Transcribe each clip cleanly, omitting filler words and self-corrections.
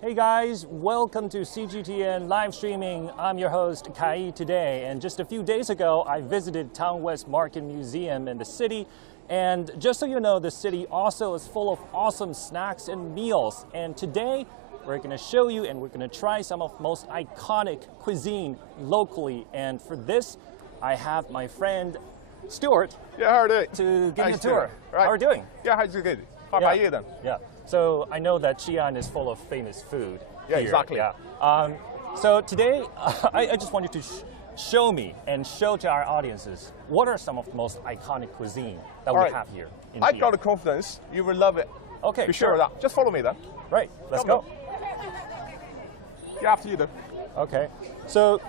Hey guys, welcome to CGTN live streaming. I'm your host Kaiyi today, and just a few days ago I visited Town West Market Museum in the city, and just so you know, the city also is full of awesome snacks and meals, and today we're going to show you and we're going to try some of the most iconic cuisine locally, and for this I have my friend Stuart. Yeah, how are you doing? To give you a tour. Right. How are you doing? Yeah, how's it good? How about you then? Yeah. So I know that Xi'an is full of famous food. Yeah, here. exactly. Yeah. So today, I just wanted to show me and show to our audiences what are some of the most iconic cuisine that we have here in I Xi'an. got the confidence. You will love it. Okay, Be sure of that. Just follow me then. Right, let's Come go. Yeah, after you then. Okay. So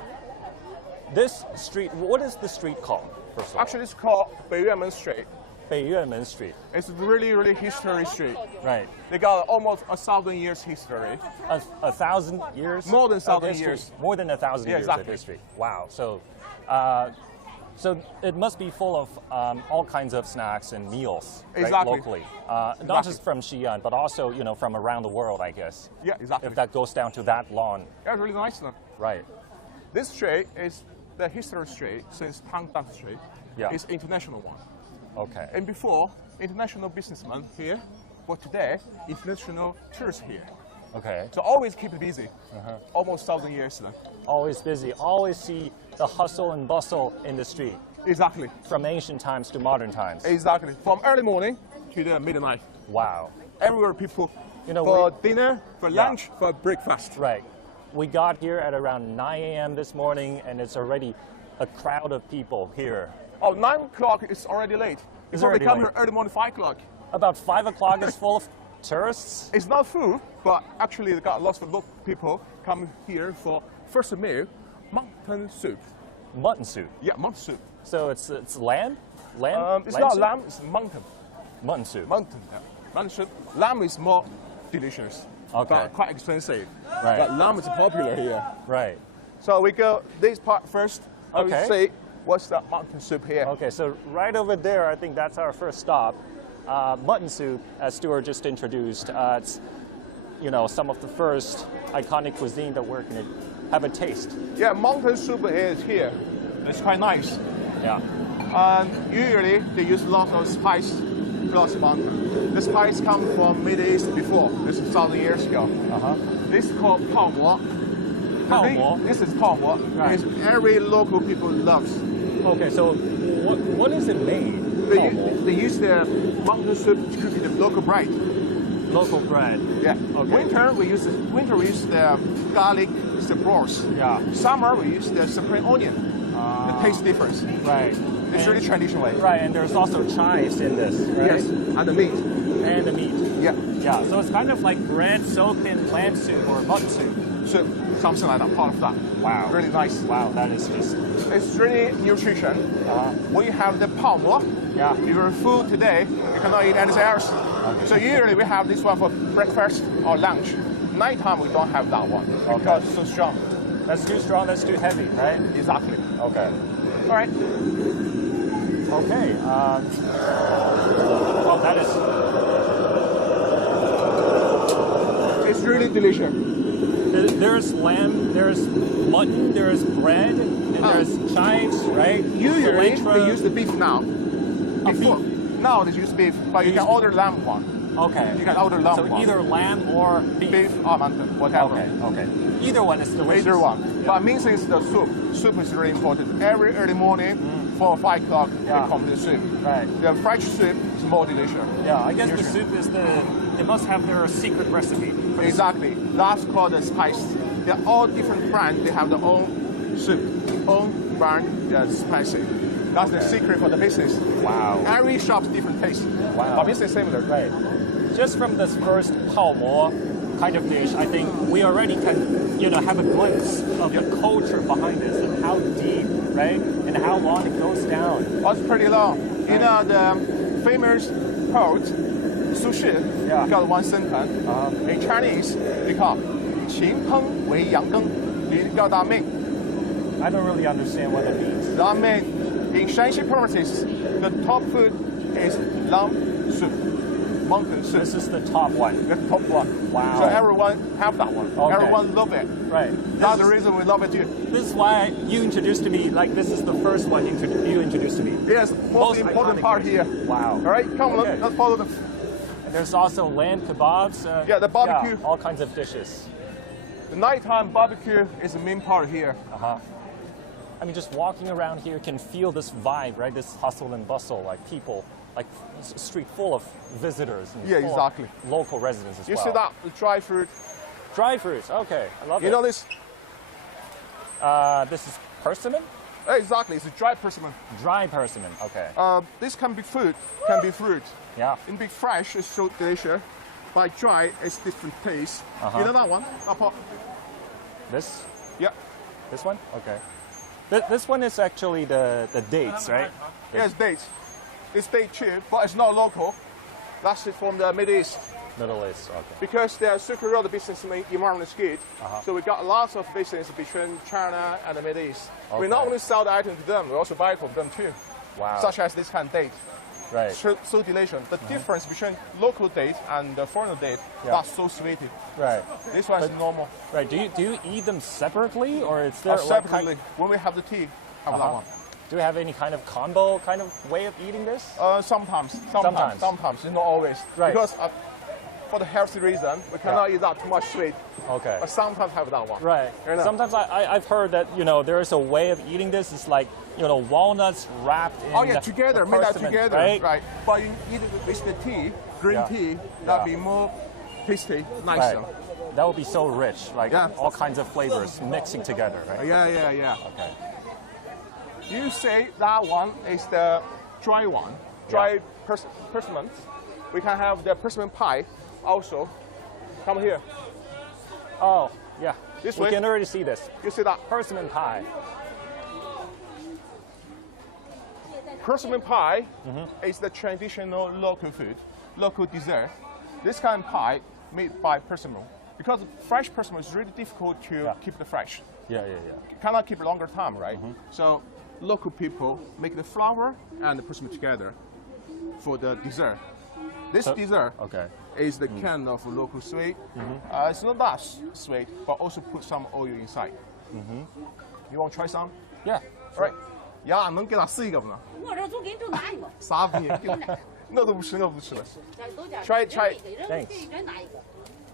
this street, what is the street called? First of all? Actually, it's called Beiyuanmen Street. Beiyuanmen Street. It's really, really history street. Right. They got almost 1,000 years history. A 1,000 years? More than 1,000 history. years. More than 1,000 years exactly. of history. Wow. So, so it must be full of all kinds of snacks and meals, right, Exactly. locally. Not just from Xi'an, but also from around the world, I guess. Yeah, exactly. If that goes down to that long. Yeah, it's really nice then. Right. This street is the history street since Hangzhou Street. Yeah. It's international one. Okay. And before, international businessmen here, but today, international tourists here. Okay. So always keep it busy. Almost 1,000 years then. Always busy. Always see the hustle and bustle in the street. Exactly. From ancient times to modern times. Exactly. From early morning to the midnight. Wow. Everywhere people for dinner, for lunch, for breakfast. Right. We got here at around 9 a.m. this morning, and it's already a crowd of people here. Oh, 9 o'clock is already late. It's Before already we come late. here early morning, 5 o'clock. About 5 o'clock is full of tourists. It's not full, but actually they got lots of local people come here for first meal, mutton soup. Mutton soup. Yeah, mutton soup. So it's lamb? Lamb? It's lamb not soup? lamb, it's mutton. Mutton soup. Mutton, yeah. Mutton soup. Lamb is more delicious, but quite expensive. Right. But lamb is popular here. Right. So we go this part first. Okay. I will see what's the mutton soup here. Okay, so right over there, I think that's our first stop. Mutton soup, as Stuart just introduced. It's some of the first iconic cuisine that we're going to have a taste. Yeah, mutton soup is here. It's quite nice. Yeah. Usually they use lots of spice plus mutton. The spice comes from Middle East before. This is 1,000 years ago. This is called pao. This is pao. Right. Every local people loves. Okay, so what is it made? They use the mutton soup to cook the local bread. Local bread. Yeah. Okay. Winter we use the garlic, the broth. Yeah. Summer we use the spring onion. The taste difference. Right. It's really traditional way. Right, and there's also chives in this, right? Yes, and the meat. And the meat. Yeah. Yeah, so it's kind of like bread soaked in lamb soup or mutton soup. So something like that, part of that. Wow. Really nice. Wow, that is just... It's really nutrition. When you have the pao, Yeah. if you're full today, you cannot eat anything else. Okay. So usually we have this one for breakfast or lunch. Nighttime we don't have that one because it's so strong. That's too strong, that's too heavy, right? Exactly. Okay. All right. Okay. Oh, that is... It's really delicious. There's lamb, there's mutton, there's bread, and there's chives, right? Usually Cilantro. they use the beef now. Before, now they use beef, but you can order lamb one. Okay. You can order lamb one. So either lamb or beef. Beef or mutton, whatever. Okay. Either one is delicious. Either one. Yeah. But main thing is the soup. Soup is really important. Every early morning, 4 or 5 o'clock, they come to the soup. Right. The fresh soup is more delicious. Yeah, I guess the soup is they must have their secret recipe. Exactly. That's called the spice. They're all different brands. They have their own soup, own brand, spicy. That's the secret for the business. Wow. Every shop's different taste. Wow. But business similar. Right. Just from this first pao kind of dish, I think we already can, have a glimpse of the culture behind this and how deep, right, and how long it goes down. Oh, it's pretty long. Right. You know the famous quote, sushi, got one sentence. In Chinese, they call 秦烹为羊羹. You got that mean? I don't really understand what it means. That means in Shaanxi provinces, the top food is lamb soup. mountain soup. This is the top one. The top one. Wow. So everyone have that one. Okay. Everyone love it. Right. That's the reason we love it too. This is why you introduced to me, like this is the first one you introduced to me. Yes, most important iconic part dish. here. Wow. All right, come Okay. on, let's follow them. And there's also lamb kebabs. Yeah, the barbecue. Yeah, all kinds of dishes. The nighttime barbecue is the main part here. I mean, just walking around here can feel this vibe, right? This hustle and bustle, like people, like street full of visitors. And Yeah, full of exactly. local residents as You well. see that, the dry fruit. Dry fruits. Okay, I love it. You know this? This is persimmon. Exactly, it's a dry persimmon. Dry persimmon. Okay. This can be food, can be fruit. Yeah. In big fresh, it's so delicious. By dry, it's different taste. You know that one? This. Yeah. This one. Okay. This one is actually the dates, right? Yes, dates. It's date too, but it's not local. That's it from the Middle East. Middle East. Okay. Because the Silk Road business environment is good, so we got lots of business between China and the Middle East. We not only sell the item to them, we also buy from them too. Wow. Such as this kind of date. Right. So delicious. The difference between local date and the foreign date, that's so sweet. Right. This one is normal. Right. Do you eat them separately, or is there Separately. When we have the tea, have that one. Do we have any kind of combo kind of way of eating this? Sometimes. It's not always. Right. Because for the healthy reason, we cannot eat that too much sweet. Okay. But sometimes have that one. Right. You know? Sometimes I've heard that there is a way of eating this. It's like walnuts wrapped in. Oh yeah, together, made that persimmon, together, right? But you eat it with the tea, green tea, that'd be more tasty, nicer. Right. That would be so rich, like all kinds of flavors mixing together, right? Yeah. Okay. You say that one is the dry one, dry persimmon. We can have the persimmon pie also. Come here. Oh, yeah. This we way. can already see this. You see that? Persimmon pie. Persimmon pie is the traditional local food, local dessert. This kind of pie made by persimmon. Because fresh persimmon is really difficult to keep the fresh. Yeah. Cannot keep a longer time, right? So local people make the flour and the persimmon together for the dessert. This dessert is the kind of local sweet. It's not that sweet, but also put some oil inside. You want to try some? Yeah. All right. 呀，能给他试一个不能？我这就给你就拿一个，啥不行？那都不吃，那不吃了。Try. 一人拿一个，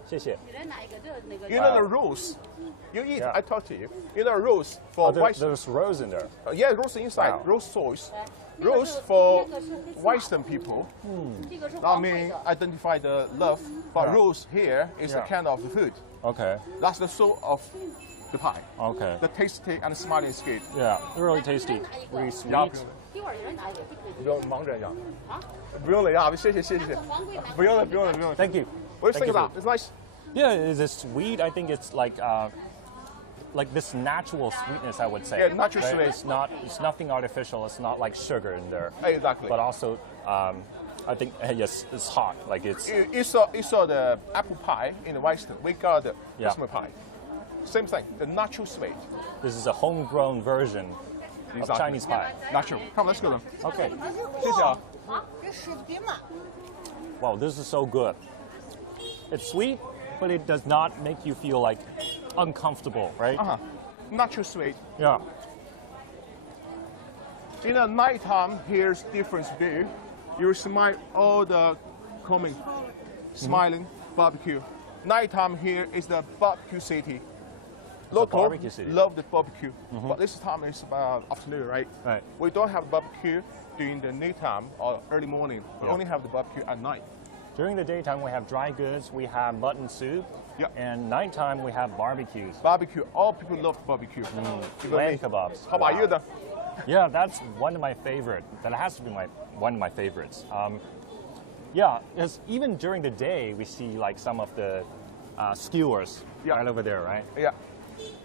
谢谢。一人拿一个，这那个。 You know the rules. You eat. I talk to you. You know the rules for white. There's rose in there. Yeah, rose inside. Wow. Rose sauce. Rose for Western people. That means identify the love. But rose here is a kind of the food. Okay. That's the soul of the pie. Okay. The tasty and the smelling is good. Yeah, really tasty, really sweet. 一会儿一人拿一个，不用忙着呀。不用了呀，谢谢。不用了。 Thank you. What do you think Thank of that? It's nice. Yeah, it's sweet. I think it's like this natural sweetness, I would say. Yeah, natural right? sweet. It's nothing artificial. It's not like sugar in there. Exactly. But also, I think yes, it's hot. Like it's. You saw the apple pie in the Western. We got the persimmon pie. Same thing. The natural sweet. This is a homegrown version of Chinese pie. Natural. Come, let's go then. Okay. 谢谢啊。这10斤嘛。 Wow, this is so good. It's sweet, but it does not make you feel like uncomfortable, right? Natural sweet. Yeah. In the nighttime, here's difference view. You smell all the coming, smiling barbecue. Nighttime here is the barbecue city. Local barbecue city. love the barbecue, but this time is about afternoon, right? Right. We don't have barbecue during the nighttime or early morning. We only have the barbecue at night. During the daytime, we have dry goods, we have mutton soup, Yeah. and nighttime we have barbecues. Barbecue, all people love barbecue. Even Lamb me. kebabs. How about Wow. you then? Yeah, that's one of my favorite. That has to be one of my favorites. Yeah, because even during the day, we see like some of the skewers right over there, right? Yeah.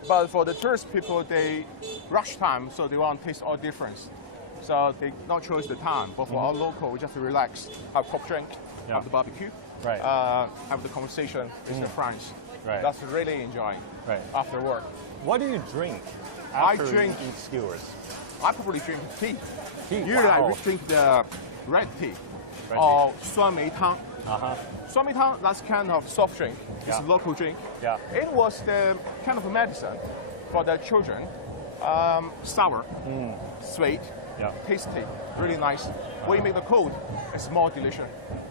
But for the tourist people, they rush time, so they want to taste all difference. So they not choose the time. But for our local, we just relax, have pop drink, have the barbecue, Right. Have the conversation with the friends. Right. That's really enjoying Right. after work. What do you drink I after drink- you eat skewers? I probably drink tea. Tea, Usually I wow. would drink the red tea Red or 酸梅汤. Suamitang, that's kind of soft drink. It's a Yeah. local drink. Yeah. It was the kind of a medicine for the children. Sour, sweet, Yeah. tasty, really nice. When you make the cold, it's more delicious.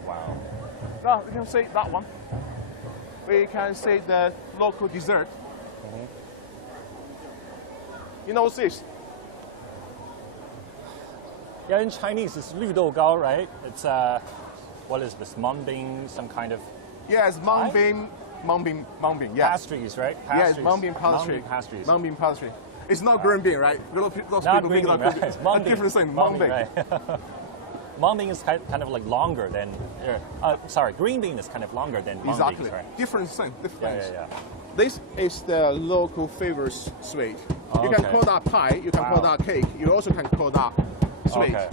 Wow. Now we can say that one. We can say the local dessert. You know this? Yeah, in Chinese it's 绿豆糕, right? It's what is this? Mung bean, some kind of Yes, mung bean, yes. pastries, right? Yes, Pastries. mung bean pastry. Mung bean pastries. Mung bean pastry. It's not green bean, right? Lots of Not people green think bean, about right? It's mung a bean. different thing, mung bean. Right. Mung bean is kind of like longer than. Sorry, green bean is kind of longer than mung Exactly. beans, right? Different thing. Different Yeah, things. yeah, yeah. This is the local favorite sweet. You can Okay. call that pie, you can call Wow. that cake, you also can call that sweet. Okay.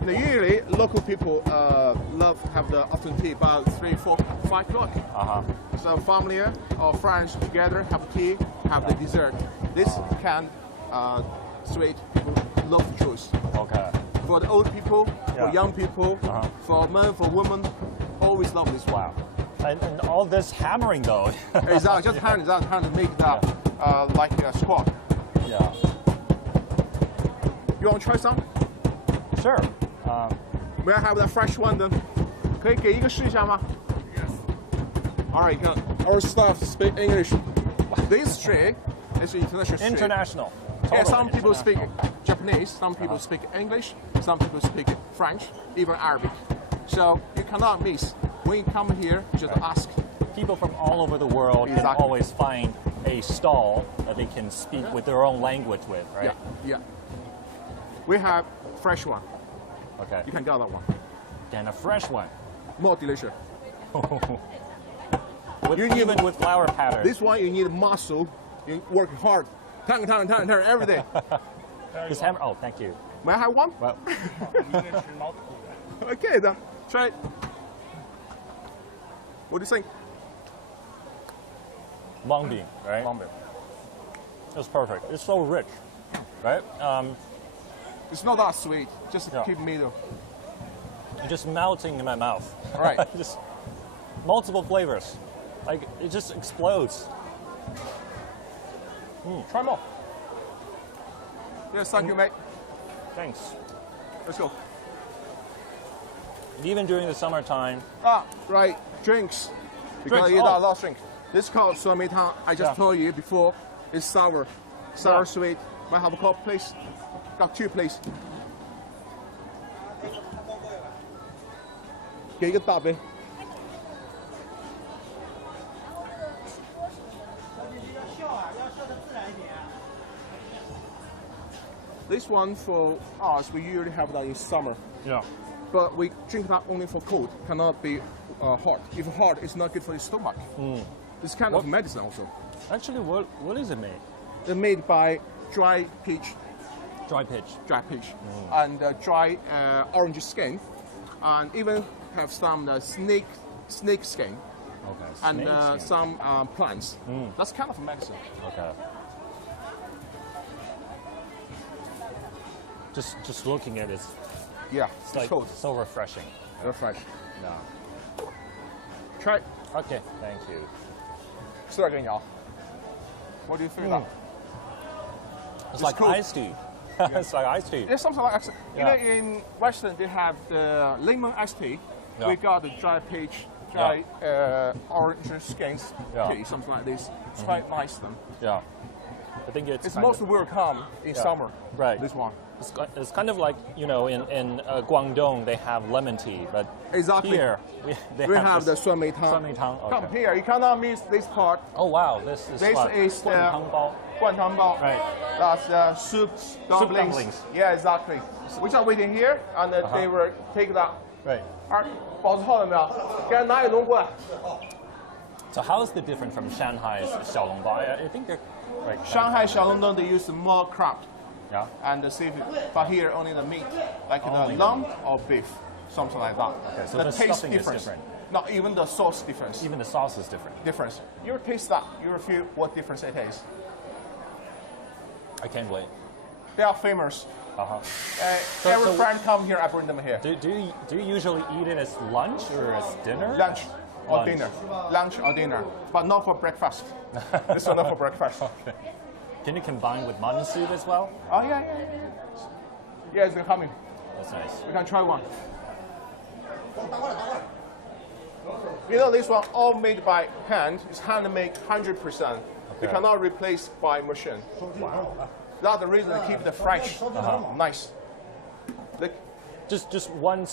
You know, usually, local people love to have the afternoon tea about 3, 4, 5 o'clock. So family or friends together have tea, have the dessert. This can sweet people love to choose. Okay. For the old people, for Yeah. young people, for men, for women, always love this one. Wow. And all this hammering though. Exactly, just hand to make that like a squat. Yeah. You want to try some? Sure. May I have that fresh one then? 可以给一个试一下吗? Yes. All right, good. Our staff speak English. This street is international street. International. Yeah, Totally some people speak international. Japanese, some people speak English, some people speak French, even Arabic. So you cannot miss. When you come here, just ask. People from all over the world can Exactly. always find a stall that they can speak with their own language with, right? Yeah. We have fresh one. Okay. You can get that one. And a fresh one. More delicious. With, You need- even with flour pattern. This one you need muscle. You work hard. Turn every day. This hammer. Oh, thank you. May I have one? Well, Okay then. Try it. What do you think? mung bean, right? It's perfect. It's so rich, right? It's not that sweet. Just Yeah. keep middle. Just melting in my mouth. All right. Just multiple flavors. Like it just explodes. Try more. Yes, thank you, mate. Thanks. Let's go. Even during the summertime. Right. Drinks. Because Drinks, you oh. got a lot of drinks. This called suamitang. I just Yeah. told you before. It's sour. Sour, Yeah. sweet. Might have a cup, please. Got two, please. 给一个大杯。This one for us, we usually have that in summer, Yeah. but we drink that only for cold. Cannot be hot. If hot, it's not good for the stomach. It's kind of What? medicine also. Actually, what is it made? They're made by dry peach, Dry pitch. and dry orange skin, and even have some snake skin Okay. and snake skin. some plants. That's kind of medicine. Okay. Just looking at it, Yeah, it's it's like cold. so refreshing. They're fresh. Yeah. Try it. Okay, thank you. 吃点给你啊。What do you think of that? It's like cool. iced tea. It's like iced tea. It's something like you know, Yeah. in Western they have the lemon iced tea. Yeah. We got the dry peach, dry orange skins Yeah. tea, something like this. It's quite nice then. Yeah. I think it's It's kind most of, welcome in summer. Right. This one. it's kind of like, you know, in Guangdong they have lemon tea, but Exactly. here they We have the this 酸梅汤. Come Okay. here. You cannot miss this part. Oh wow, this is This what? is the 灌汤包. 灌汤包. Right. That's soups, dumplings. dumplings. Yeah, exactly. We are waiting here, and they will take that. Right. 保持好了没有？给他拿一笼过来。 So how is it different from Shanghai's xiaolongbao? I think they're right. Shanghai, Xiaolong, they use more crab Yeah. and the seafood, but here only the meat, like Only the the lamb or beef, something like that. Okay, so the the taste stuffing is difference, different. not even the sauce difference. Even the sauce is different. Difference. You taste that, you will feel what difference it is. I can't wait. They are famous Every friend come here, I bring them here. Do you usually eat it as lunch or as dinner? Lunch or dinner. Lunch or dinner, but not for breakfast. This one not for breakfast. Okay. Can you combine with mutton soup as well? Oh yeah. Yeah, it's coming. That's nice. We can try one. You know, this one all made by hand. It's handmade 100%. You cannot replace by machine. Wow. That's the reason to keep the fresh, nice. Like, Just one.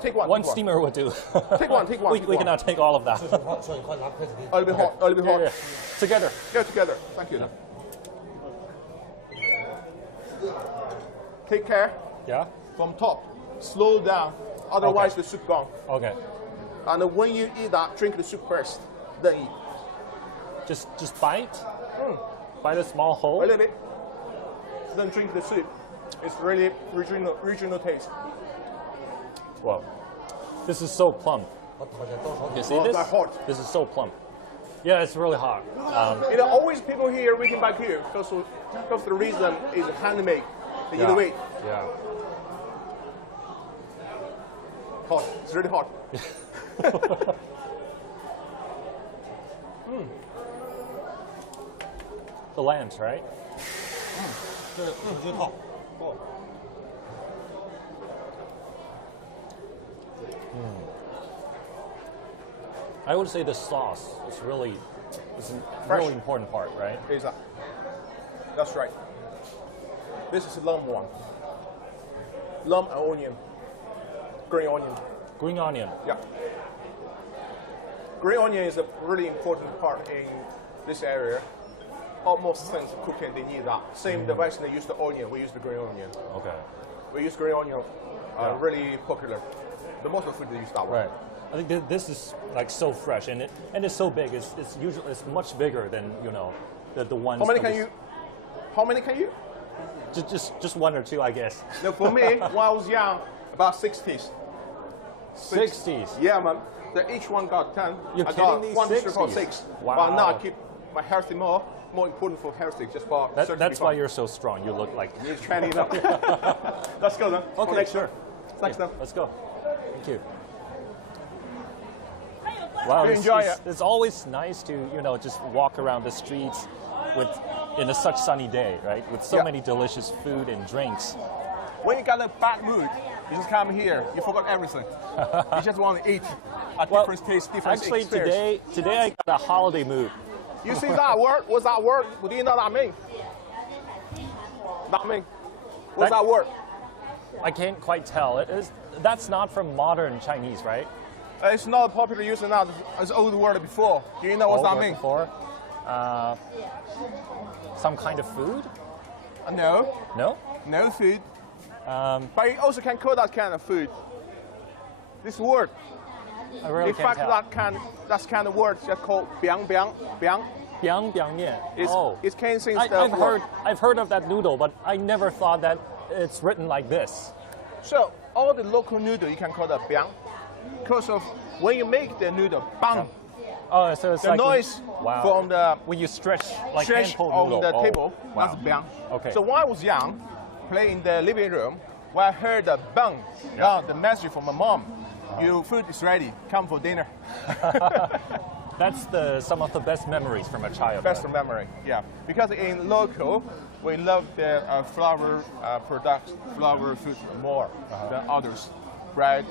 take one. One steamer will do. Take one. We cannot take all of that. A little bit hot. Yeah. Together. Yeah, together. Thank you. Take care. Yeah. From top. Slow down. Otherwise, the soup gone. Okay. And when you eat that, drink the soup first. Then eat. Just bite. Bite a small hole. A little bit. Then drink the soup. It's really regional taste. Wow. This is so plump. You see this? That's hot. This is so plump. Yeah, it's really hot. You know, always people here waiting back here because the reason is handmade. They eat away. Yeah. Hot. It's really hot. The lambs, right? I would say the sauce is a really important part, right? Exactly. That's right. This is lamb one. Lamb and onion. Green onion. Green onion. Yeah. Green onion is a really important part in this area. Almost things cooking, they need that. Same the Western, they use the onion, we use the green onion. Okay. We use green onion, really popular. The most of the food they use that one. Right. I think this is like so fresh and it's so big. It's usually it's much bigger than the ones. How many can you? Just one or two, I guess. No, for me, when I was young, about 60s. 60s. Yeah, man. Each one got 10. You're I kidding got me? 1 60s? for 6. Wow. But now I keep my healthy more important for healthy. Just for that's why you're so strong. You look like. You're training up. Let's go then. Okay, sure. Thanks, then. Let's go. Thank you. Wow, enjoy it. it's always nice to just walk around the streets in a such sunny day, right? With so many delicious food and drinks. When you got a bad mood, you just come here. You forgot everything. You just want to eat a different taste, different actually, experience. today I got a holiday mood. You see that word? What's that word? What do you know that mean? That mean? What's that word? I can't quite tell. That's not from modern Chinese, right? It's not popular use now. It's old word before. Do you know what that means? Before? Some kind of food? No. No? No food. But you also can call that kind of food. This word. I really in can't fact, tell. that kind of word is called biang biang biang. Biang biang nian. It came since the I've heard of that noodle, but I never thought that it's written like this. So all the local noodle you can call that biang, because of when you make the noodle bang. Oh, so it's the like noise from the when you stretch like stretch hand-pulled on noodle. the table. Wow. That's biang. Okay. So when I was young, playing in the living room, when I heard the bang, the message from my mom, your food is ready. Come for dinner. That's some of the best memories from a childhood. Best memory, yeah. Because in local, we love the flour products, flour food more than others. Bread.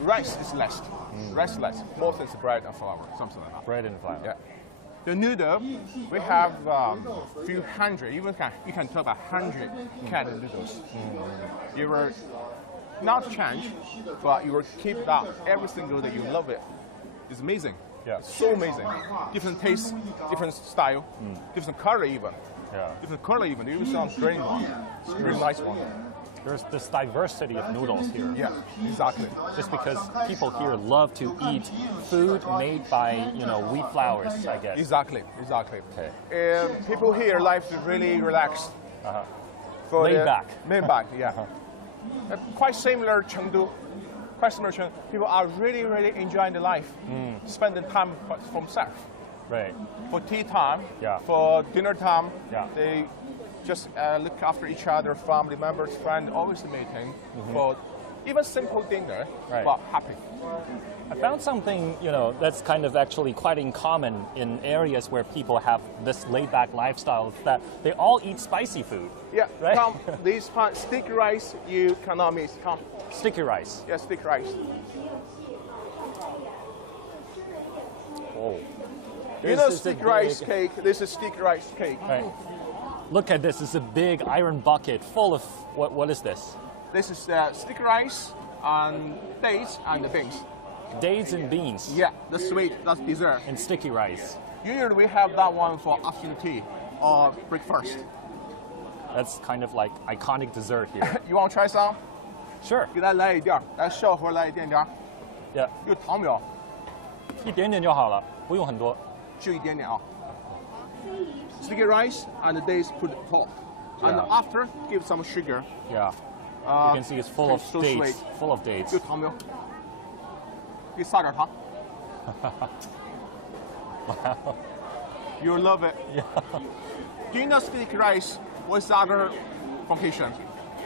Rice is less. Rice less. More than bread and flour, something like that. Bread and flour. Yeah. The noodle, we have few hundred. You can talk about 100 kind of noodles. You will not change, but you will keep that every single day. You love it. It's amazing. Yeah. It's so amazing. Different taste, different style, different color even. Yeah. Different color even. You see on green one. It's a really nice one. There's this diversity of noodles here. Yeah, exactly. Just because people here love to eat food made by, wheat flours, I guess. Exactly. Okay. People here like to really relax. Laid back. Laid back, yeah. Quite similar Chengdu. People are really, really enjoying the life. Spending time for themselves. Right. For tea time, Yeah. for dinner time, Yeah. they just look after each other, family members, friends, always meeting for even simple dinner, Right. but happy. I found something, that's kind of actually quite in common in areas where people have this laid-back lifestyle, that they all eat spicy food. Yeah, Right? come, these sticky rice you cannot miss. Come, Sticky rice. yeah, sticky rice. Oh. You This know is a sticky big- rice cake, this is sticky rice cake. Right. Look at this. It's a big iron bucket full of, what is this? This is sticky rice and dates and the beans. Dates and beans. Yeah, the sweet, that's dessert. And sticky rice. Usually we have that one for afternoon tea or breakfast. That's kind of like iconic dessert here. You want to try some? Sure. 给它来一点儿，来小盒来一点点儿， Yeah. 有糖没有？一点点就好了，不用很多。就一点点啊。Sticky rice and the dates put top, and Yeah. after give some sugar. Yeah. You can see it's full of so dates. sweet. Full of dates. 有糖没有？给撒点糖。You love it. Yeah. Do you know sticky rice was other function?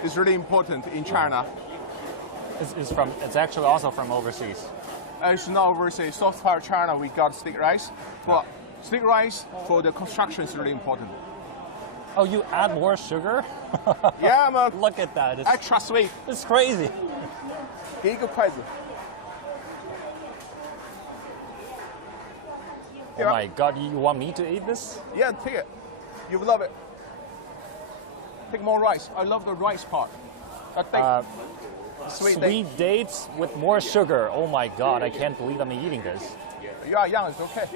It's really important in China. It's actually also from overseas. It's not overseas. South part of China, we got sticky rice. But sticky rice for the construction is really important. Oh, you add more sugar? Yeah, man. Look at that. It's, Extra sweet. it's crazy. 给一个筷子。 Oh my God, you want me to eat this? Yeah, take it. You will love it. Take more rice. I love the rice part. Sweet Sweet dates with more sugar. Oh my God, I can't believe I'm eating this. Yeah, young, it's okay.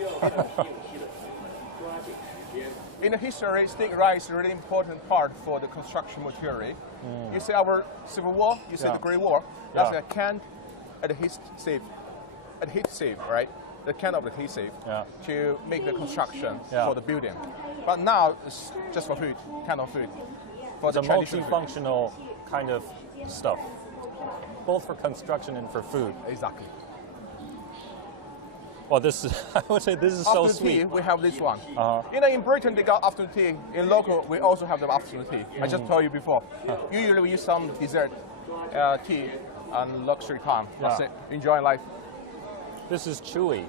In the history, sticky rice is a really important part for the construction material. You see our Civil War, you see Yeah. the Great War. That's Yeah. a can adhesive, right? The can of adhesive Yeah. to make the construction Yeah. for the building. But now it's just for food, kind of food. For It's a the traditional food. multifunctional kind of stuff, both for construction and for food. Exactly. Well, this is, I would say this is so Afternoon tea, sweet. we have this one. Uh-huh. In Britain, they got afternoon tea. In local, we also have the afternoon tea. I just told you before. Usually, we use some dessert tea and luxury time. That's Yeah. it. Enjoy life. This is chewy.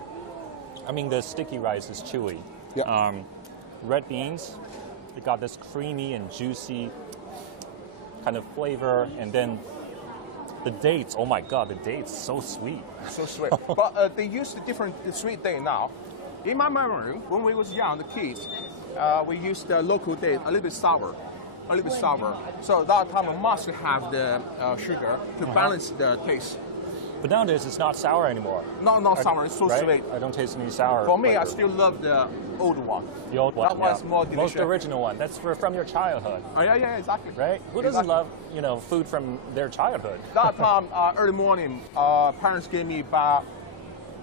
I mean, the sticky rice is chewy. Yeah. Red beans, they got this creamy and juicy kind of flavor, and then the dates. Oh my God, the dates so sweet. So sweet. But they use the different sweet date now. In my memory, when we was young, the kids, we used the local date, a little bit sour. So that time we must have the sugar to balance the taste. But nowadays it's not sour anymore. Not sour, it's so Right? sweet. I don't taste any sour. For me, I flavor. still love the old one. The old one. That one's yeah. more Most delicious. original one. That's from your childhood, Oh, yeah, exactly. right? Who doesn't Exactly. love, food from their childhood? That time, early morning, parents gave me about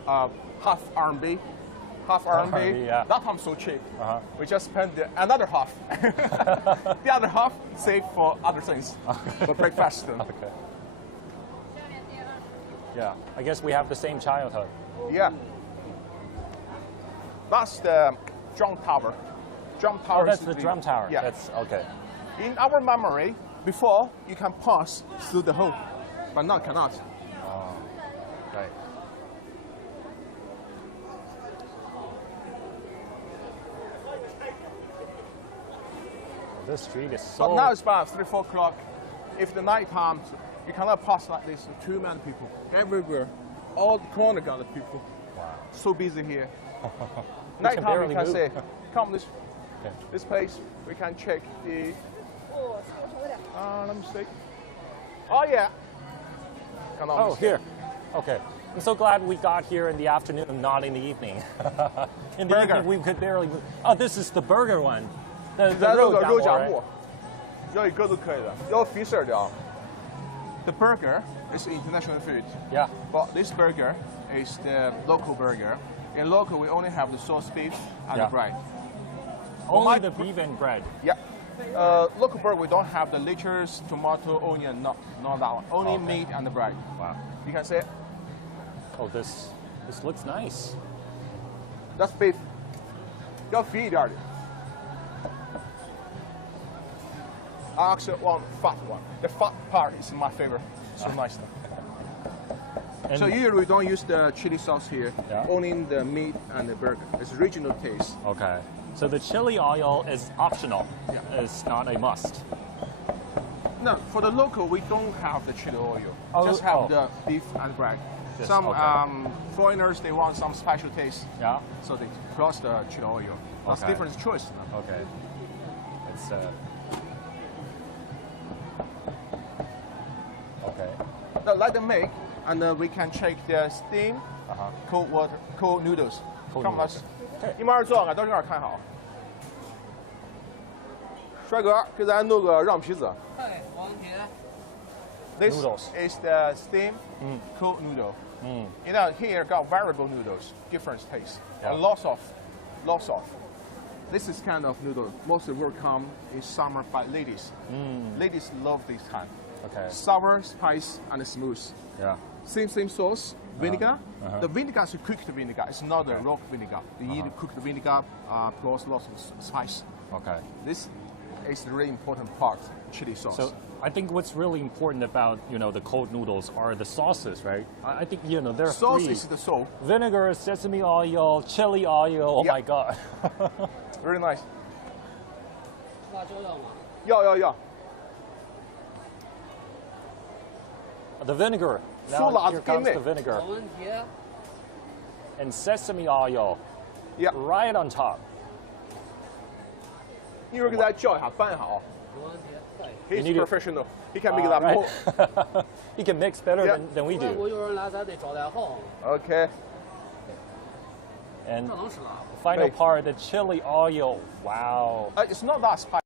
half RMB. RMB, yeah. That time so cheap. Uh-huh. We just spent another half. The other half saved for other things, for breakfast. Okay. Yeah, I guess we have the same childhood. Yeah. That's the drum tower. Drum tower. Oh, that's is the drum tower. Yeah. That's okay. In our memory, before you can pass through the hole, but now cannot. Right. This street is so. But now it's about 3, 4 o'clock. If the night comes, you cannot pass like this. Too many people everywhere. All the corner got the people. Wow. So busy here. We Night can time barely we can move. say, come Okay. this place. We can check the. Let me see. Oh yeah. Cannot Oh, miss it. here. Okay. I'm so glad we got here in the afternoon, not in the evening. In the Burger. evening, we could barely move. Oh, this is the burger one. The 咱肉的肉肉夹馍，夹馍，要一个都可以的，要 fish 的啊。The burger is international food, right? Yeah. but this burger is the local burger. In local, we only have the sauce beef and Yeah. the bread. Only my- the beef and bread. Yeah. Local burger, we don't have the lettuce, tomato, onion, not that one. Only Okay. meat and the bread. Wow. You can see it. Oh, this looks nice. That's beef. 要肥一点的。I actually want fat one. The fat part is my favorite. So nice. And So usually we don't use the chili sauce here, Yeah. only in the meat and the burger. It's regional taste. okay. So the chili oil is optional. Yeah. It's not a must. No, for the local, we don't have the chili oil. Oh, Just have oh. the beef and bread. Just- Some okay. foreigners, they want some special taste, Yeah. so they cross the chili oil. That's Okay. different choice. Okay. It's okay. Now let them make, and we can check the steam, cold water, cold noodles. Cold Come, noodles. let's 一慢做啊，到这儿看好。帅哥，给咱弄个让皮子。哎，王姐。 This Noodles. is the steam cold noodle. You know, here got variable noodles, different taste, Yeah. and lots of. This is kind of noodle. Mostly will come in summer by ladies. Ladies love this kind. Okay. Sour, spice, and smooth. Yeah. Same sauce, vinegar. The vinegar is cooked vinegar. It's not the raw vinegar. You need cooked vinegar plus lots of spice. Okay. This is the really important part, chili sauce. So I think what's really important about the cold noodles are the sauces, right? I think they're sauce three. is the soul. Vinegar, sesame oil, chili oil. Oh Yeah. my god. Very nice. 辣椒要吗？要。 The vinegar. Now Soda here comes the skinny. vinegar 没问题。 and sesame oil Yeah. right on top. 一会儿给大家叫一下，拌好。没问题。对。 He's need to- professional. He can make that Right? more. He can mix better Yeah. than we 外国 do. 友人来，咱得招待好， Okay. And 这能吃辣吗？ final Right. part, the chili oil. Wow. It's not that spicy.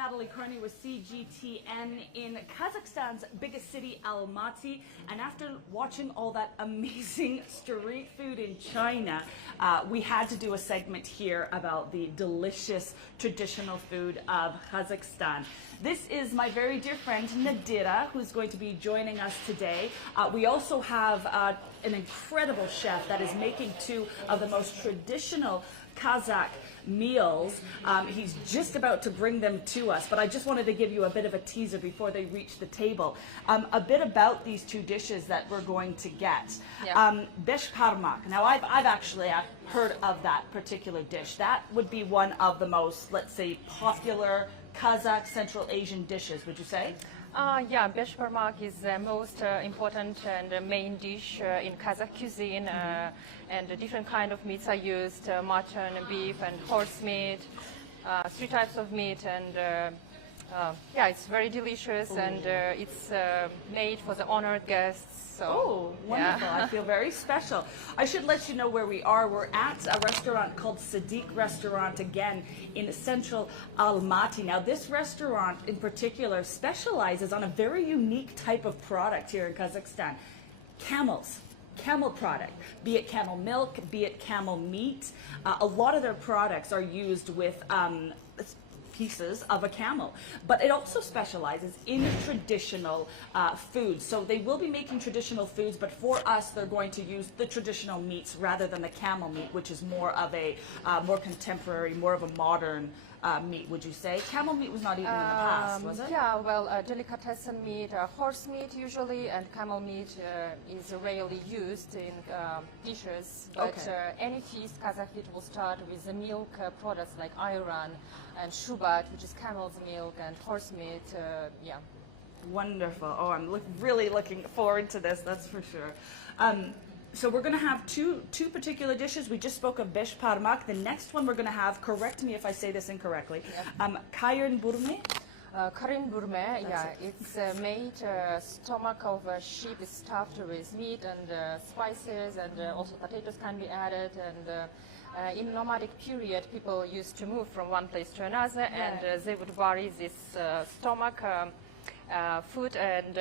Natalie Carney with CGTN in Kazakhstan's biggest city, Almaty. And after watching all that amazing street food in China, we had to do a segment here about the delicious traditional food of Kazakhstan. This is my very dear friend Nadira, who's going to be joining us today. We also have an incredible chef that is making two of the most traditional Kazakh meals. He's just about to bring them to us, but I just wanted to give you a bit of a teaser before they reach the table. A bit about these two dishes that we're going to get. Yeah. Besh parmak. Now, I've actually heard of that particular dish. That would be one of the most, let's say, popular Kazakh Central Asian dishes, would you say? Yeah, besh parmak is the most important and main dish in Kazakh cuisine, and different kind of meats are used: mutton, beef, and horse meat. 3 types of meat, and yeah, it's very delicious. Ooh. And it's made for the honored guests. So, oh, wonderful. Yeah. I feel very special. I should let you know where we are. We're at a restaurant called Sadiq Restaurant, again, in central Almaty. Now, this restaurant in particular specializes on a very unique type of product here in Kazakhstan. Camel product, be it camel milk, be it camel meat. A lot of their products are used with pieces of a camel, but it also specializes in traditional foods. So they will be making traditional foods, but for us, they're going to use the traditional meats rather than the camel meat, which is more of a more contemporary, more of a modern meat, would you say? Camel meat was not eaten in the past, was it? Yeah, well, delicatessen meat, horse meat usually, and camel meat is rarely used in dishes. But Okay. any feast, Kazakh feast will start with the milk products like ayran and shubat, which is camel's milk, and horse meat. Yeah. Wonderful. Oh, I'm really looking forward to this, that's for sure. So we're going to have two particular dishes. We just spoke of besh parmak. The next one we're going to have, correct me if I say this incorrectly, kayrn burme. Karin burme, yeah, it's made stomach of a sheep is stuffed with meat and spices, and also potatoes can be added. And in nomadic period, people used to move from one place to another, and they would bury this stomach food, and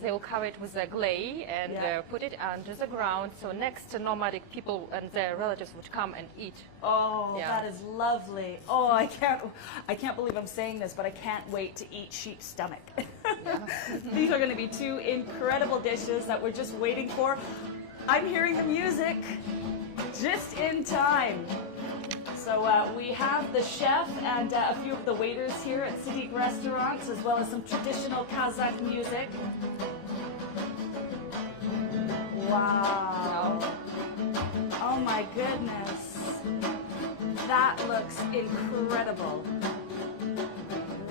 they will cover it with a clay and put it under the ground. So next, nomadic people and their relatives would come and eat. Oh, that is lovely. Oh, I can't believe I'm saying this, but I can't wait to eat sheep's stomach. These are going to be two incredible dishes that we're just waiting for. I'm hearing the music just in time. So we have the chef and a few of the waiters here at Sadiq Restaurants, as well as some traditional Kazakh music. Wow. Oh my goodness. That looks incredible.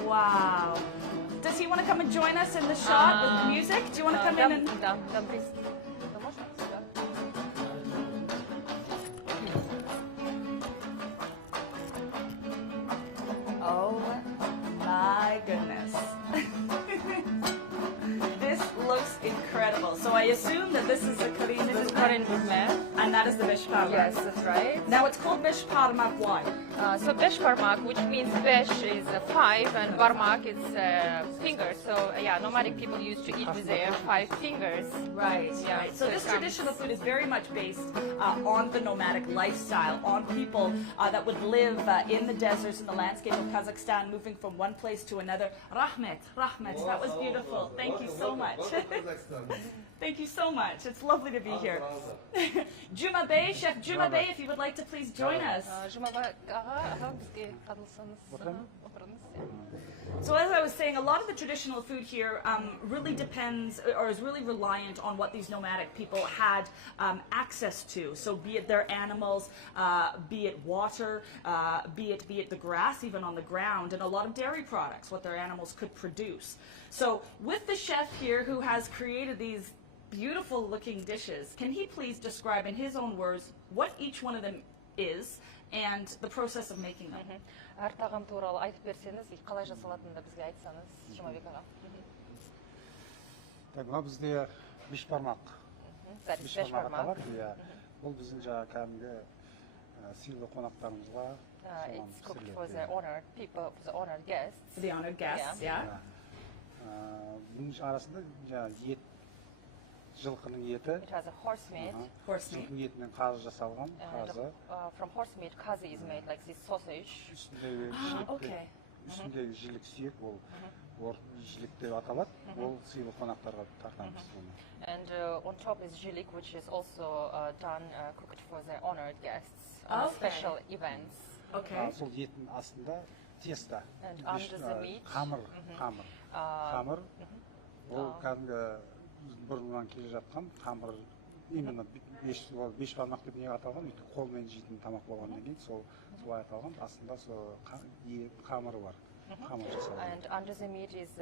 Wow. Does he want to come and join us in the shot with the music? Do you want to come in and... Oh my goodness. This looks incredible. So I assume that this is a Karin burme, and that is the besh parmak. Yes, that's right. Now it's called besh parmak. Why? So besh parmak, which means besh is 5 and barmak is fingers. So yeah, nomadic people used to eat with their 5 fingers. Right, Yeah, right. So this traditional food is very much based on the nomadic lifestyle, on people that would live in the deserts, in the landscape of Kazakhstan, moving from one place to another. Rahmet, that was beautiful. Thank you so much. Thank you so much. It's lovely to be here. Juma Bey, Chef Juma Bey, if you would like to please join us. So as I was saying, a lot of the traditional food here really depends, or is really reliant on what these nomadic people had access to. So be it their animals, be it water, be it the grass even on the ground, and a lot of dairy products, what their animals could produce. So with the chef here who has created these beautiful looking dishes, can he please describe in his own words what each one of them is and the process of making them? Әр тағам туралы айтып берсеңіз, қалай жасалатынын да бізге айтсаңыз, Жұмабек аға. Так, мына бізде беш бармақ. Беш бармақ бар, иә. Бұл біздің жаңағы кәдімгі сыйлы қонақтарымызға It's cooked for the honored people, for the honored guests. For the honored guests, yeah. Bunun arasında ет, жылқының еті, It has a horse meat. Horse meat. жылқының етінен қазы жасалған, қазы. From horse meat, kazi is made like this sausage. Үстіндегі жілік сүйек, ол жілік деп аталады, ол сыйлы қонақтарға тартамыз. And on top is jilik, which is also cooked for the honored guests on special events. Okay. Сол еттің астында теста, And under the meat, қамыр, ол кәдімгі бұрыннан келе жатқан қамыр, именно беш бармақ деп неге аталған, өйтіп қолмен жейтін тамақ болғаннан кейін солай аталған, астында сол қамыры бар. And under the meat is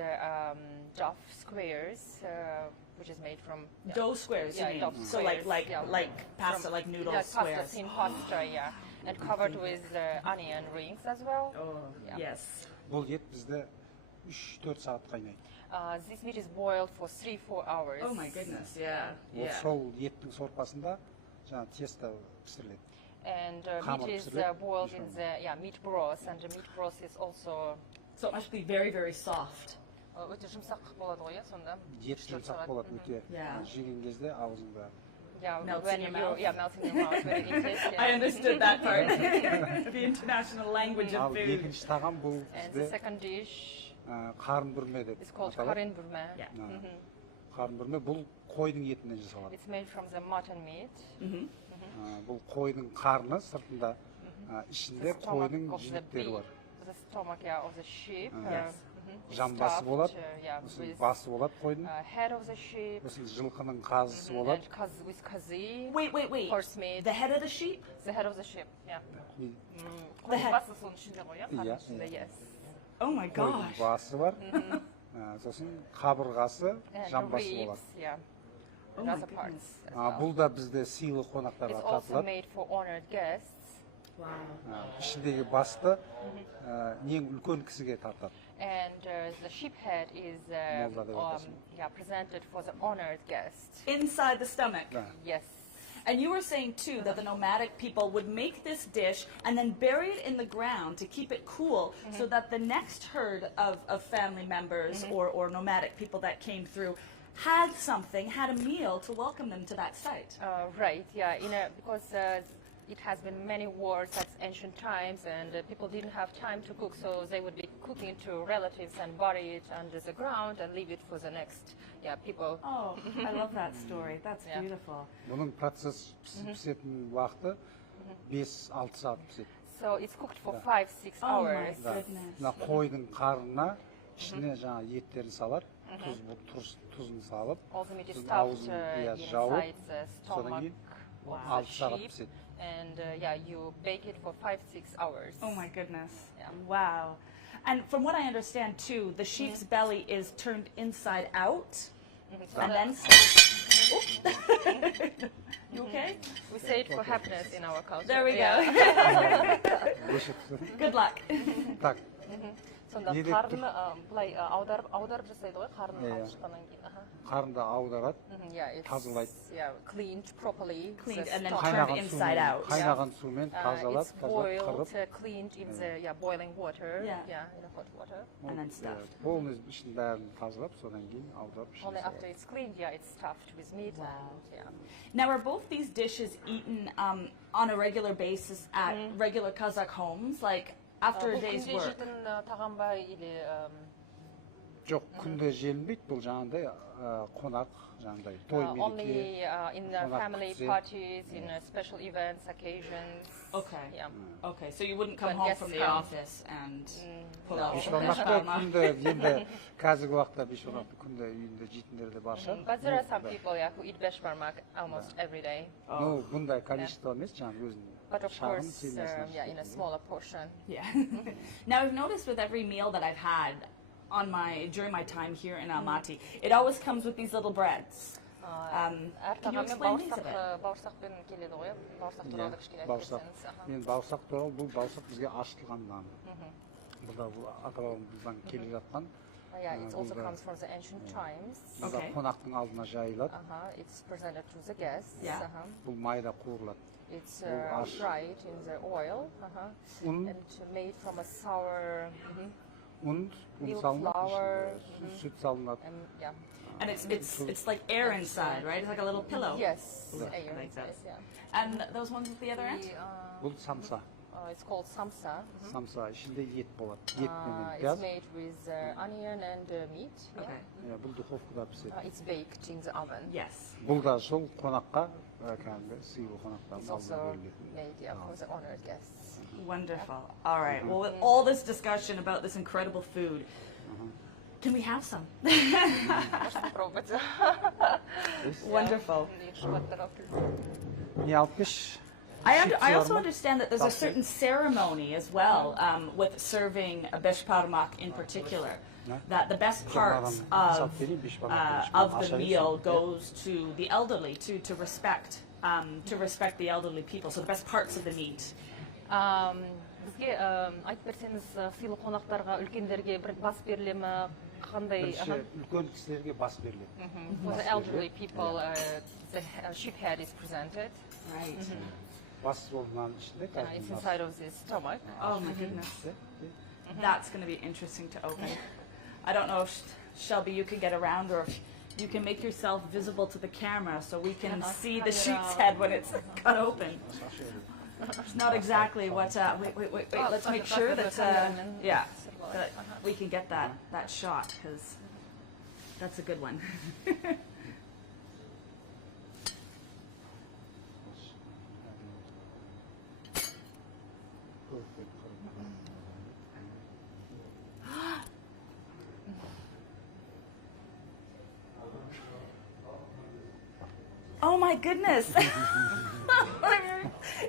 dough squares, which is made from dough squares. Yeah, you mean? dough So squares, like pasta, like noodle squares. Pasta, thin pasta, yeah, and covered with onion rings as well. Oh, yes. Бұл ет бізде 3-4 сағат қайнайды. This meat is boiled for 3-4 hours. Oh my goodness, yeah. Сол еттің сорпасында жаңа теста пісіріледі. And meat is boiled in the meat broth, and the meat broth is also. So it must be very, very soft. Өте жұмсақ болады ғой, сонда. Ет жұмсақ болады, өте жеген кезде аузыңда. Yeah, melts in your mouth. Yeah, melts in your mouth when you eat it. Yeah. I understood that part. The international language of food. Екінші тағам бұл And the second dish қарын бүрме деп is called аталады. karin burma. Қарын бүрме бұл қойдың етінен жасалады. It's made from the mutton meat. Бұл қойдың қарны сыртында ішінде қойдың жіліктері бар. The stomach of the sheep. Жамбасы болады, басы болады қойдың. Head of the sheep. Жылқының қазысы болады. With kazi. Wait. Horse meat. The head of the sheep? The head of the sheep, yeah. The head. Басы соның ішінде ғой, иә? Yes. Oh my gosh. Қойдың басы бар. Сосын қабырғасы, жамбасы болады. Yeah. And other parts. Бұл да бізде сыйлы қонақтарға It's also тартылады. made for honored guests. Wow. Ішіндегі басты ең үлкен кісіге тартады. And the sheep head is presented for the honored guest. Inside the stomach. Yes. And you were saying too that the nomadic people would make this dish and then bury it in the ground to keep it cool so that the next herd of family members or nomadic people that came through had a meal to welcome them to that site. Right, yeah, because it has been many wars at ancient times, and people didn't have time to cook, so they would be cooking to relatives and bury it under the ground and leave it for the next people. Oh, I love that story. That's beautiful. Бұның процесс пісетін уақыты 5-6 сағат піседі. So it's cooked for 5-6 hours. Oh my goodness. Мына қойдың қарнына ішіне жаңа еттерін салар, тұзын салып, All the meat is stuffed inside the stomach of the sheep. And you bake it for 5-6 hours. Oh my goodness. Yeah. Wow. And from what I understand too, the sheep's belly is turned inside out. And then you okay? We say it for happiness in our culture. There we go. Good luck. Так. Сонда қарын былай аударып жасайды ғой, қарын алып шыққаннан кейін. Қарынды аударады, тазалайды. Yeah, cleaned properly. Cleaned and then turned inside out. Қайнаған сумен тазалап, It's boiled, cleaned in the boiling water. Yeah, in the hot water. And then stuffed. Полный ішін бәрін тазалап, содан кейін аударып. Only after it's cleaned, it's stuffed with meat. Wow. And, Now, are both these dishes eaten on a regular basis at regular Kazakh homes, like after a day's work? тағам ба или Жоқ, күнде желінбейді, бұл жаңағындай қонақ, жаңағындай той мереке. Only in family parties, in special events, occasions. Okay. Yeah. Okay, so you wouldn't come home from the office and pull out some Бешбармақты күнде енді қазіргі уақытта бешбармақты күнде үйінде жейтіндер де бар шығар. But there are some people who eat beshbarmak almost every day. Ну, бұндай количество емес, жаңағы өзінің. But of course, in a smaller portion. Yeah. Now I've noticed with every meal that I've had during my time here in Almaty, it always comes with these little breads. Can you explain these a bit? Бауырсақпен келеді ғой, бауырсақ туралы кішкене айтсаңыз. Мен бауырсақ туралы, бұл бауырсақ бізге ашытылған нан. Бұл да ата-бабамыздан келе жатқан Yeah, it also Bulgar. comes from the ancient times. Бұлда Okay. қонақтың алдына жайылады. It's presented to the guests. Yeah. Бұл майда қуырылады. It's Well, ash. fried in the oil Un, and made from a sour un milk салынады. flour. Сүт салынады. Yeah. And it's like air inside, right? It's like a little pillow. Yes. Yeah. Air Like inside, that. yeah. And those ones at the other end? Бұл самса. It's called samsa. Самса ішінде ет болады. Ет пенен It's пияз. made with onion and meat. Yeah. Okay. Бұл духовкада піседі. It's baked in the oven. Yes. Бұл да сол қонаққа кәдімгі сыйлы қонақтардың It's алдына also берілетін. made for the honored guests. Wonderful. All right. Well, with all this discussion about this incredible food, can we have some? Можно попробовать. Wonderful. Не алып кеш. I also understand that there's a certain ceremony as well with serving a beshparmak in particular. That the best parts of the meal goes to the elderly to respect the elderly people. So the best parts of the meat. Бізге айтып берсеңіз, сыйлы қонақтарға, үлкендерге бір бас беріле ме, қандай? Бірінші үлкен кісілерге бас беріледі. For the elderly people, the sheep head is presented. Right. Бас ол мынаның ішінде It's inside of the stomach. Oh my goodness. That's going to be interesting to open. I don't know if Shelby, you can get around, or if you can make yourself visible to the camera so we can see the sheep's head when it's cut open. It's not exactly what. Wait. Let's make sure that that we can get that shot, because that's a good one. Oh my goodness.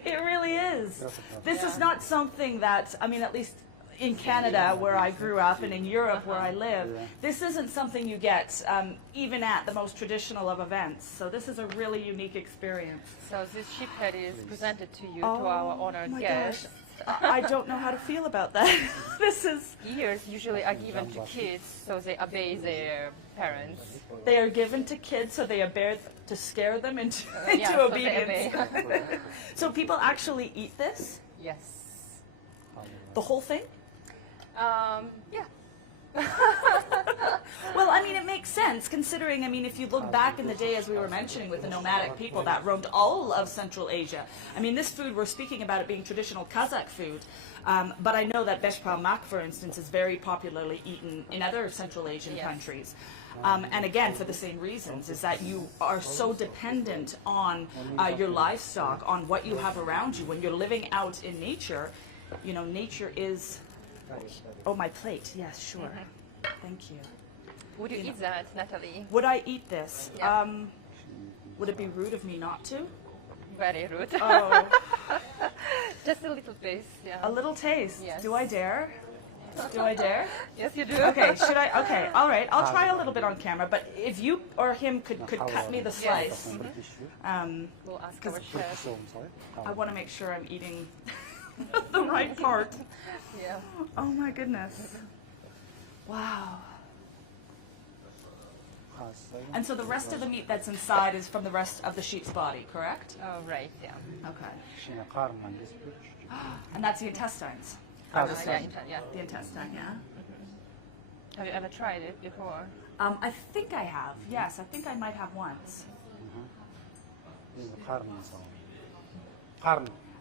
It really is. This is not something that, I mean, at least in Canada where I grew up and in Europe where I live, this isn't something you get even at the most traditional of events. So this is a really unique experience. So this sheep head is presented to you, to our honored guests. I don't know how to feel about that. This is... Ears usually are given to kids, so they obey their parents. They are given to kids so they obey to scare them into, Yeah, into so obedience. they obey. So people actually eat this? Yes. The whole thing? Yeah. Well, I mean, it makes sense considering, I mean, if you look back in the day, as we were mentioning, with the nomadic people that roamed all of Central Asia. I mean, this food, we're speaking about it being traditional Kazakh food, but I know that beshparmak, for instance, is very popularly eaten in other Central Asian countries. And again, for the same reasons, is that you are so dependent on your livestock, on what you have around you. When you're living out in nature, you know, nature is... Oh, my plate. Yes, sure. Thank you. Would you eat that, Natalie? Would I eat this? Yeah. Would it be rude of me not to? Very rude. Oh, Just a little taste, yeah. a little taste. Yes. Do I dare? Do I dare? Yes, you do. Okay, should I? Okay, all right. I'll try a little bit on camera, but if you or him could cut me the slice, We'll ask our chef. I want to make sure I'm eating the right part. Yeah. Oh my goodness. Wow. And so the rest of the meat that's inside is from the rest of the sheep's body, correct? Oh, right, yeah. Okay. And that's the intestines. Yeah. The intestine, yeah. Have you ever tried it before? I think I have. Yes, I think I might have once.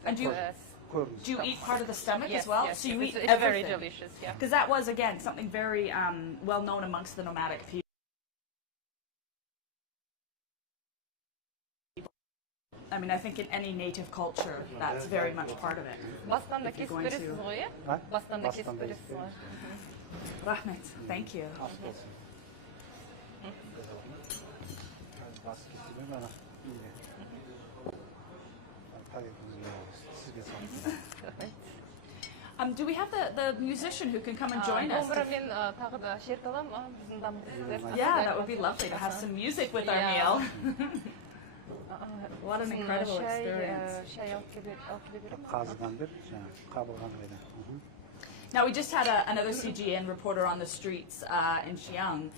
And Yes. do you eat part of the stomach Yes, as well? yes, So you it's, eat it's very everything? delicious, yeah. Because that was, again, something very well known amongst the nomadic people. I mean, I think in any native culture, that's very much part of it. Бастан да If you're kesip going бересіз to- ғой, иә? Бастан да kesip бересіз ғой. Rahmet, thank you. Do we have the musician who can come and join us? Домбырамен тағы да шерт аламын, біздің дамбымызды. Yeah, that would be lovely to have some music with our Yeah. meal. What an incredible experience. Шай алып келе беремін. Қазыдан бер, жаңағы қабылған қайда. Now, we just had another CGN reporter on the streets in Xi'an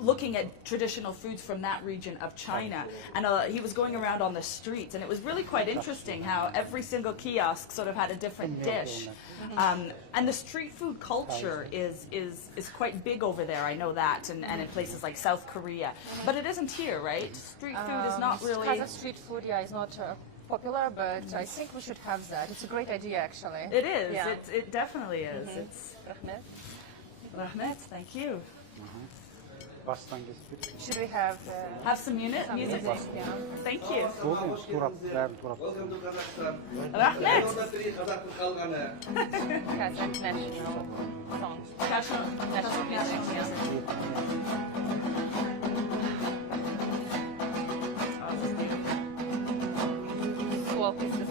looking at traditional foods from that region of China. And he was going around on the streets, and it was really quite interesting how every single kiosk sort of had a different dish. And the street food culture is quite big over there, I know that, and in places like South Korea. But it isn't here, right? Street food is not really... Kazakh street food, yeah, is not popular, but I think we should have that. It's a great idea, actually. It is. Yeah. It definitely is. It's Rahmet. Rahmet, thank you. Should we have some music? music? Yeah. Thank you. Rahmet. Kazakh national song. National music, yes. Swap is the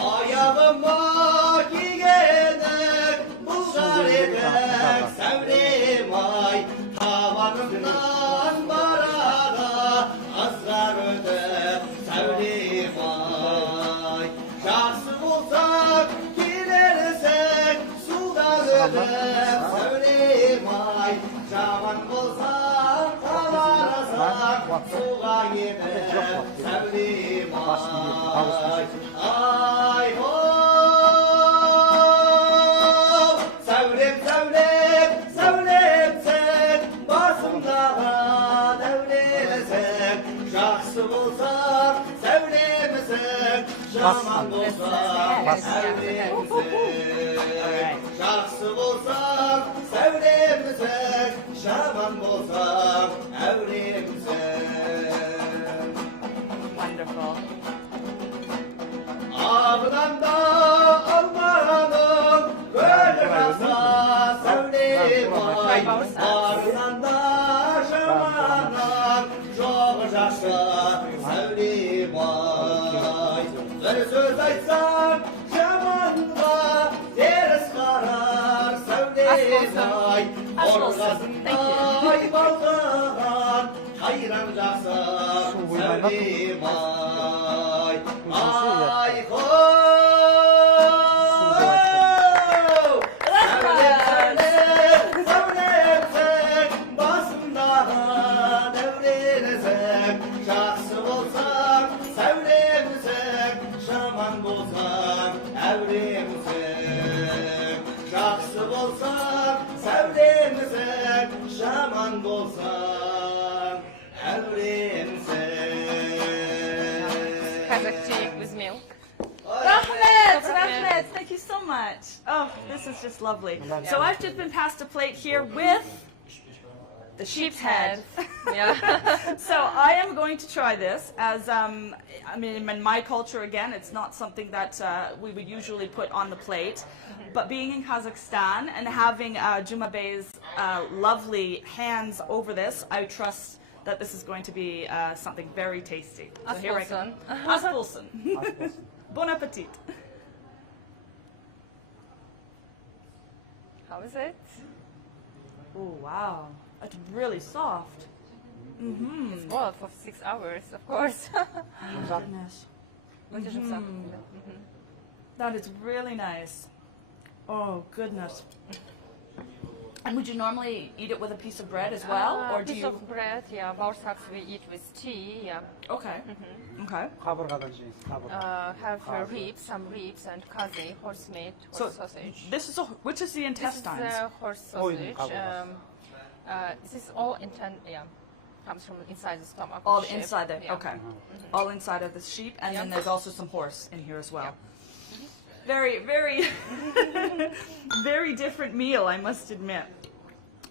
Ayağıma giyenek, bulgar edek, sevrimay, tavanından barada, azrar ödek, sevrimay. Şahsı bulsak, gidersek, sudan ödek, sevrimay. Şaman bulsak, tavalasak, suğa gidek, sevrimay. Ay ho, sevrim sevrim, sevrimsek, basımdağa devrilsek, şahsı bulsak, sevrimsek, şaman bulsak, sevrimsek, şahsı bulsak, sevrimsek, şaman bulsak, evrimsek. Wonderful. Ağdan da almanım, böyle rasa sevdim ay. Ağdan da şamanım, çok yaşa sevdim ay. Bir söz aytsam şamanla, ters karar sevdim ay. Orgasında balkan, hayran yaşa sevdim ay. Ay ho, sevdim, sevdim, basında devrilsek, şahsı bulsak, sevrimsek, şaman bulsak, evrimsek. Şahsı bulsak, sevrimsek, şaman bulsak, evrimsek. Kazakh tea with milk. Rahmet, Rahmet, thank you so much. Oh, this is just lovely. So I've just been passed a plate here with the sheep's head. Yeah. So I am going to try this as, I mean, in my culture, again, it's not something that we would usually put on the plate. But being in Kazakhstan and having Juma Bey's lovely hands over this, I trust that this is going to be something very tasty. So here I go. Aspolsun. Bon appetit. How is it? Oh, wow. It's really soft. Mm-hmm. It's boiled for 6 hours, of course. Goodness. That is really nice. Oh, goodness. And would you normally eat it with a piece of bread as well, or do piece you? of bread, yeah. Borsaks we eat with tea, yeah. Okay. Okay. Have ribs, some ribs and kazi, horse meat, horse sausage. This is which is the intestines? This is horse sausage. This is all comes from inside the stomach. All of sheep. inside there. Yeah. Okay. All inside of the sheep, and then there's also some horse in here as well. Very, very, very different meal, I must admit.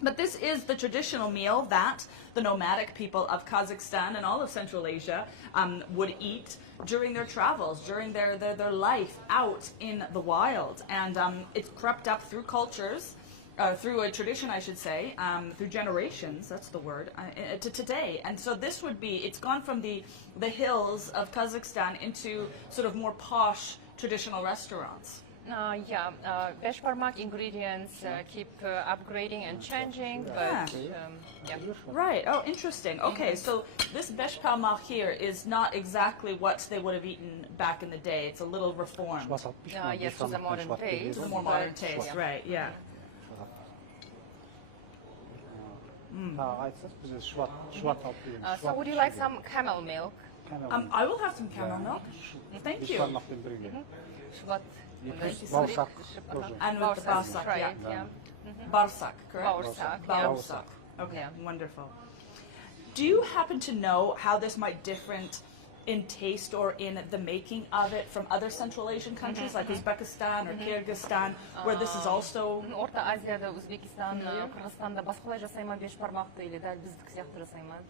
But this is the traditional meal that the nomadic people of Kazakhstan and all of Central Asia would eat during their travels, during their life out in the wild. And it's crept up through cultures, through a tradition, I should say, through generations, that's the word, to today. And so this would be, it's gone from the hills of Kazakhstan into sort of more posh traditional restaurants. Beş parmak ingredients keep upgrading and changing, but yeah. Right. Oh, interesting. Okay, so this besh parmak here is not exactly what they would have eaten back in the day. It's a little reformed. Yes, to the modern taste. To the more modern taste, right? Yeah. So would you like some camel milk? I will have some camel milk. Thank you. Шват. Bağırsak. And with the barsak, right? yeah. Yeah. Barsak, correct? Bağırsak, Barsak. Okay, Yeah. wonderful. Do you happen to know how this might different in taste or in the making of it from other Central Asian countries like Uzbekistan or Kyrgyzstan, where this is also... Орта Азияда, Өзбекистан, Қырғызстанда басқалай жасаймын, беш бармақты или дәл біздікі сияқты жасаймын.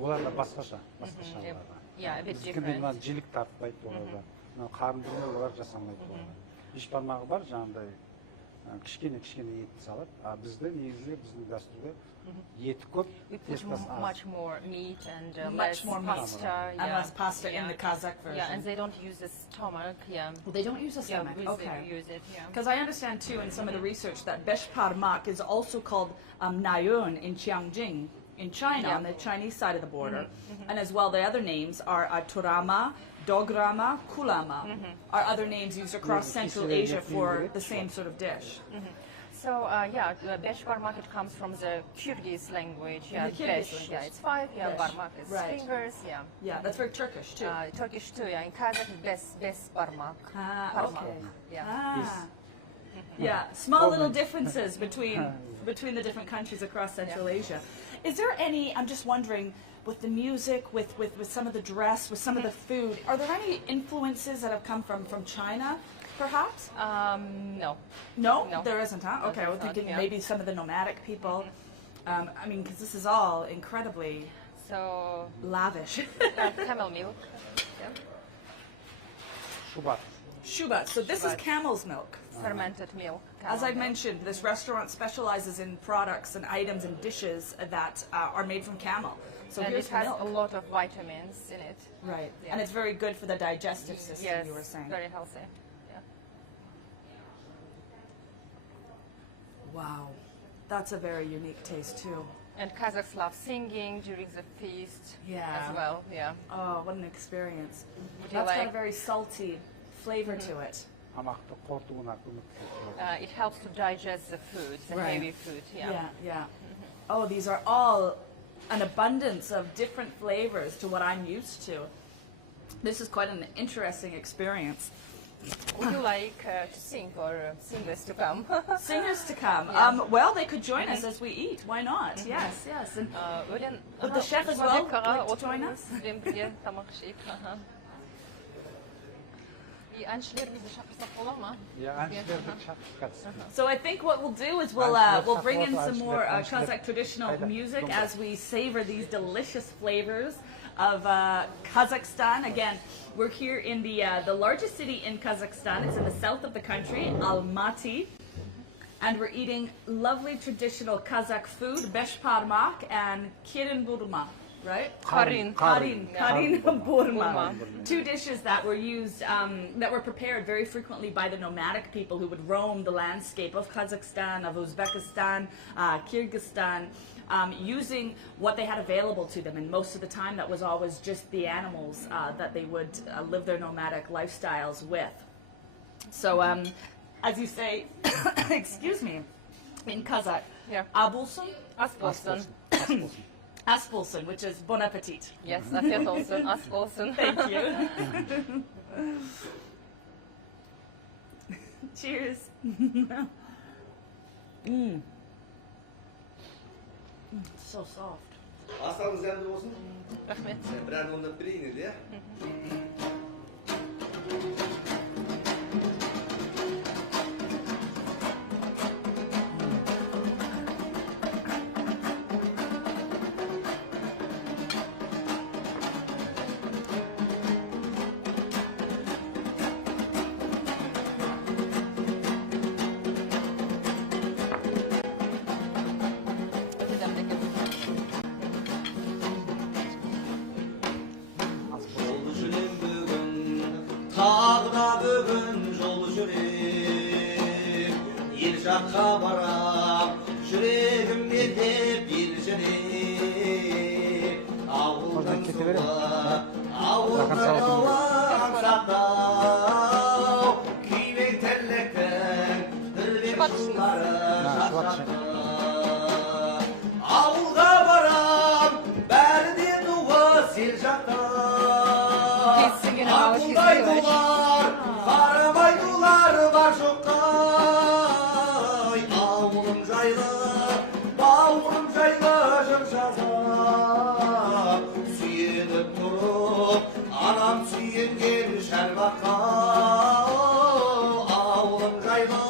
Олар да басқаша. Yeah, a bit Біздікінде different. мына жілік тартпайды оларда. Қарын бүрме олар жасамайды. Беш бармағы бар, жаңағыдай кішкене ет салады. А бізде негізі біздің дәстүрде еті көп, We put much more meat and Much less more meat pasta. and less pasta in the Kazakh version. Yeah, and they don't use the stomach. Yeah. They don't use a stomach, we okay. use it. Yeah. Because I understand too in some of the research that besh parmak is also called nayun in Qiangjing in China, on the Chinese side of the border. And as well, the other names are turama, dograma, kulama, are other names used across Central Asia for the same sort of dish. So the besh barmak, it comes from the Kyrgyz language. Yeah, the Kyrgyz besh, language. yeah, it's 5. Yeah, Besh, barmak is right. fingers. Yeah. Yeah, that's very Turkish too. Turkish too. Yeah, in Kazakh, bes barmak. Barmak. Okay. Yeah. Ah. Yeah, small little differences between the different countries across Central Asia. Is there any, I'm just wondering, with the music, with some of the dress, with some of the food, are there any influences that have come from China, perhaps? No. No? No. There isn't, huh? Okay, I was there's not, thinking yeah. maybe some of the nomadic people. I mean, because this is all incredibly So lavish. camel milk. Yeah. Şubat. Shubat, so this is camel's milk. Fermented milk. As camel I milk. mentioned, this restaurant specializes in products and items and dishes that are made from camel. So And here's it has milk. a lot of vitamins in it. Right, Yeah. and it's very good for the digestive system, Yes, you were saying. very healthy. Yeah. Wow, that's a very unique taste too. And Kazakhs love singing during the feast Yeah. as well. Yeah. Oh, what an experience. Would you That's got a like- very salty flavor to it. Тамақты қорытуына көмектеседі. It helps to digest the food, the Right. heavy food. Yeah. Yeah, yeah. Oh, these are all an abundance of different flavors to what I'm used to. This is quite an interesting experience. Would you like to sing or singers to come? Singers to come. Yeah. Well, they could join us as we eat. Why not? Yes, yes. And Would the chef as well like to join us? So I think what we'll do is we'll bring in some more Kazakh traditional music as we savor these delicious flavors of Kazakhstan. Again, we're here in the largest city in Kazakhstan. It's in the south of the country, Almaty. And we're eating lovely traditional Kazakh food, besh parmak and kirin burma, right? Karin. Karin burma. Two dishes that were used, that were prepared very frequently by the nomadic people who would roam the landscape of Kazakhstan, of Uzbekistan, Kyrgyzstan, using what they had available to them. And most of the time that was always just the animals that they would live their nomadic lifestyles with. So, as you say, excuse me, in Kazakh, Yeah. abulsun, Aspolsun. aspulsun, which is bon appetit. Yes, afiyet olsun. Aspolsun. Thank you. Cheers. So soft. Астаныз әмді болсын. Рахмет. Бірақ оны білейін еді, Жол жүрем бүгін, тағы да бүгін, жол жүрем ел жаққа барам жүрегімде де бір жүрем ауылдан суға ауылдан ауан сақтау күйбең тірліктің дүрбек жылдары ауылға барам бәрі де туыс ел жақта ақылдайтулар қарамайтулар бар жоққа ауылым жайлы бауырым жайлы жыр жазам сүйеніп тұрып анам сүйенген шәрбаққа ауылым жайлы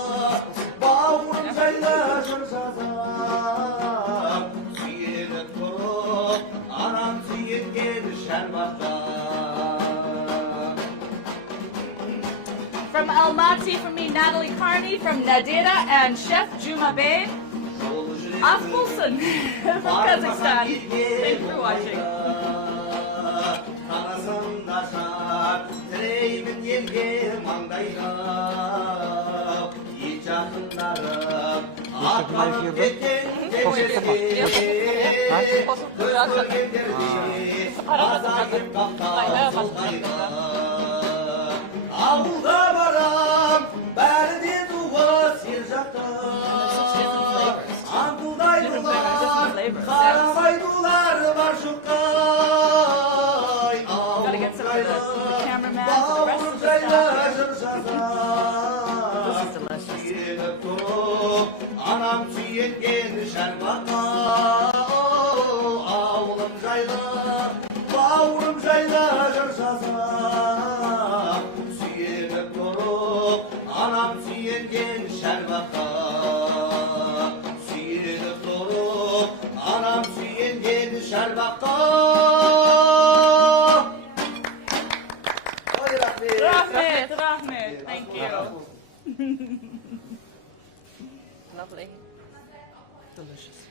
бауырым жайлы жыр жазам сүйеніп тұрып анам сүйенген шәрбаққа. From Almaty, from me, Natalie Carney, from Nadira, and Chef Juma Bey. Afbolsun from Kazakhstan. Thanks for watching. Ауылға барам, бәрі де туыс ел жақта. Аңқылдайтулар, қарамайтулар бар жоққа. Ауылым жайлы, бауырым жайлы жыр жазам. Сүйеніп тұрып, анам сүйенген шәрбаққа. Ауылым жайлы, бауырым жайлы жыр жазам. Сүйеніп тұрып, анам сүйенген шәрбаққа. Сүйеніп тұрып, анам сүйенген шәрбаққа. Ой, рахмет. Rahmet, Rahmet. Thank you. Lovely. Delicious.